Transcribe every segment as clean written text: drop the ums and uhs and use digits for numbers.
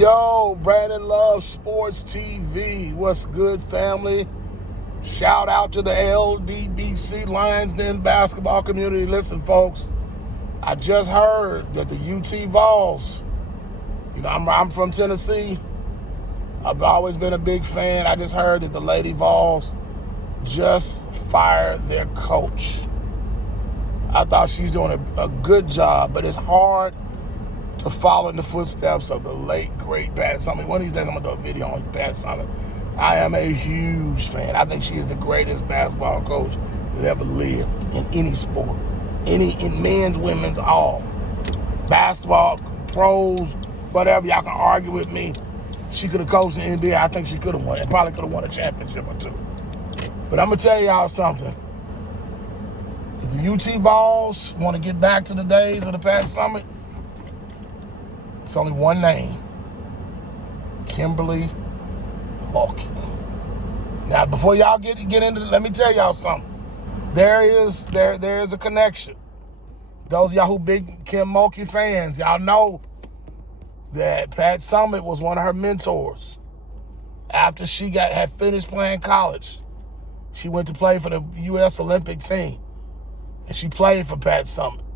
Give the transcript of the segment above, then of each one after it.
Yo, Brandon loves Sports TV. What's good, family? Shout out to the LDBC Lions Den basketball community. Listen, folks, I just heard that the UT Vols, I'm from Tennessee. I've always been a big fan. I just heard that the Lady Vols just fired their coach. I thought she's doing a good job, but it's hard to follow in the footsteps of the late, great Pat Summitt. One of these days, I'm going to do a video on Pat Summitt. I am a huge fan. I think she is the greatest basketball coach that ever lived in any sport. In men's, women's, all. Basketball, pros, whatever. Y'all can argue with me. She could have coached the NBA. I think she could have won. And probably could have won a championship or two. But I'm going to tell y'all something. If the UT Vols want to get back to the days of the Pat Summitt, it's only one name: Kimberly Mulkey. Now, before y'all get into it, let me tell y'all something. There is a connection. Those of y'all who big Kim Mulkey fans, y'all know that Pat Summitt was one of her mentors. After she had finished playing college, she went to play for the U.S. Olympic team, and she played for Pat Summitt.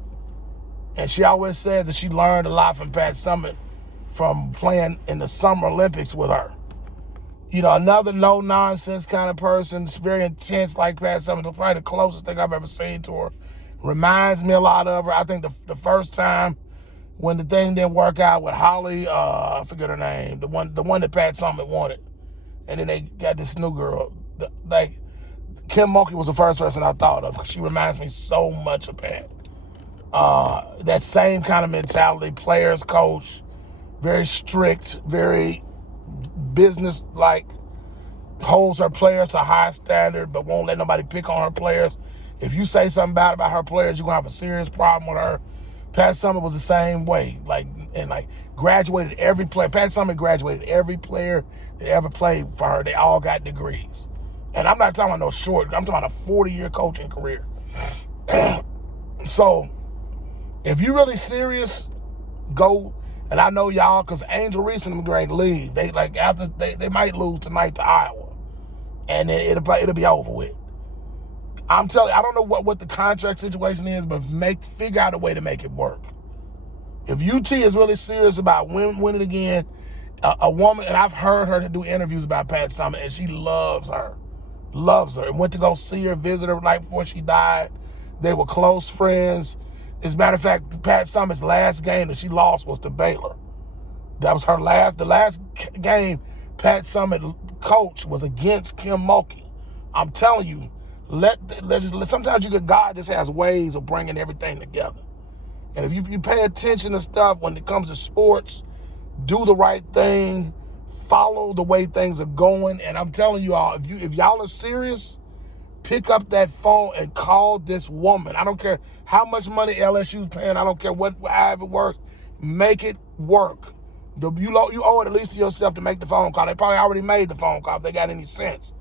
And she always says that she learned a lot from Pat Summitt from playing in the Summer Olympics with her. Another no-nonsense kind of person. It's very intense like Pat Summitt. Probably the closest thing I've ever seen to her. Reminds me a lot of her. I think the first time when the thing didn't work out with Holly, I forget her name, the one that Pat Summitt wanted. And then they got this new girl. Kim Mulkey was the first person I thought of because she reminds me so much of Pat. That same kind of mentality, players coach, very strict, very business-like, holds her players to a high standard, but won't let nobody pick on her players. If you say something bad about her players, you're going to have a serious problem with her. Pat Summitt was the same way, graduated every player. Pat Summitt graduated every player that ever played for her. They all got degrees. And I'm not talking about no short, I'm talking about a 40-year coaching career. So, if you're really serious, go. And I know y'all, because Angel Reese and them going to leave. They might lose tonight to Iowa, and then it'll be over with. I'm telling you, I don't know what the contract situation is, but figure out a way to make it work. If UT is really serious about winning again, a woman, and I've heard her do interviews about Pat Summitt, and she loves her, and went to go see her, visit her right before she died. They were close friends. As a matter of fact, Pat Summitt's last game that she lost was to Baylor. That was the last game Pat Summitt coached was against Kim Mulkey. I'm telling you, sometimes God just has ways of bringing everything together. And if you pay attention to stuff when it comes to sports, do the right thing, follow the way things are going. And I'm telling you all, if y'all are serious, pick up that phone and call this woman. I don't care how much money LSU's paying. I don't care however it works. Make it work. You owe it at least to yourself to make the phone call. They probably already made the phone call if they got any sense.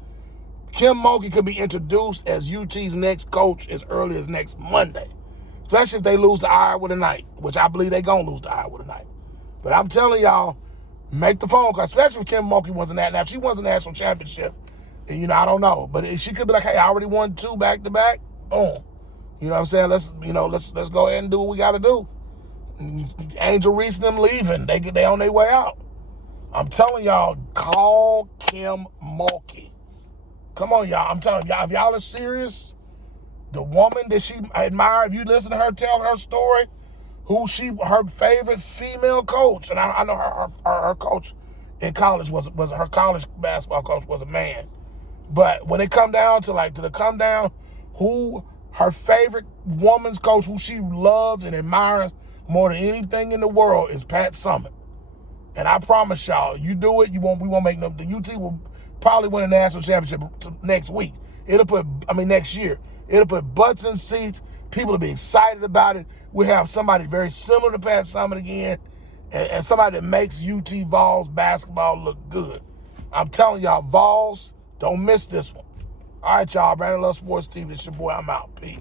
Kim Mulkey could be introduced as UT's next coach as early as next Monday, especially if they lose to Iowa tonight, which I believe they're going to lose to Iowa tonight. But I'm telling y'all, make the phone call, especially if Kim Mulkey wasn't that. Now, if she won a national championship, I don't know. But she could be like, hey, I already won 2 back-to-back. Boom. You know what I'm saying? Let's go ahead and do what we got to do. Angel Reese and them leaving. They on their way out. I'm telling y'all, call Kim Mulkey. Come on, y'all. I'm telling y'all, if y'all are serious, the woman that she admired, if you listen to her tell her story, her favorite female coach, and I know her coach in college was her college basketball coach was a man. But when it come down to who her favorite woman's coach, who she loves and admires more than anything in the world, is Pat Summitt. And I promise y'all, you do it, we won't make no. The UT will probably win a national championship next week. Next year. It'll put butts in seats. People will be excited about it. We have somebody very similar to Pat Summitt again, and somebody that makes UT Vols basketball look good. I'm telling y'all, Vols, don't miss this one. All right, y'all. Brandon Love Sports TV. It's your boy. I'm out. Peace.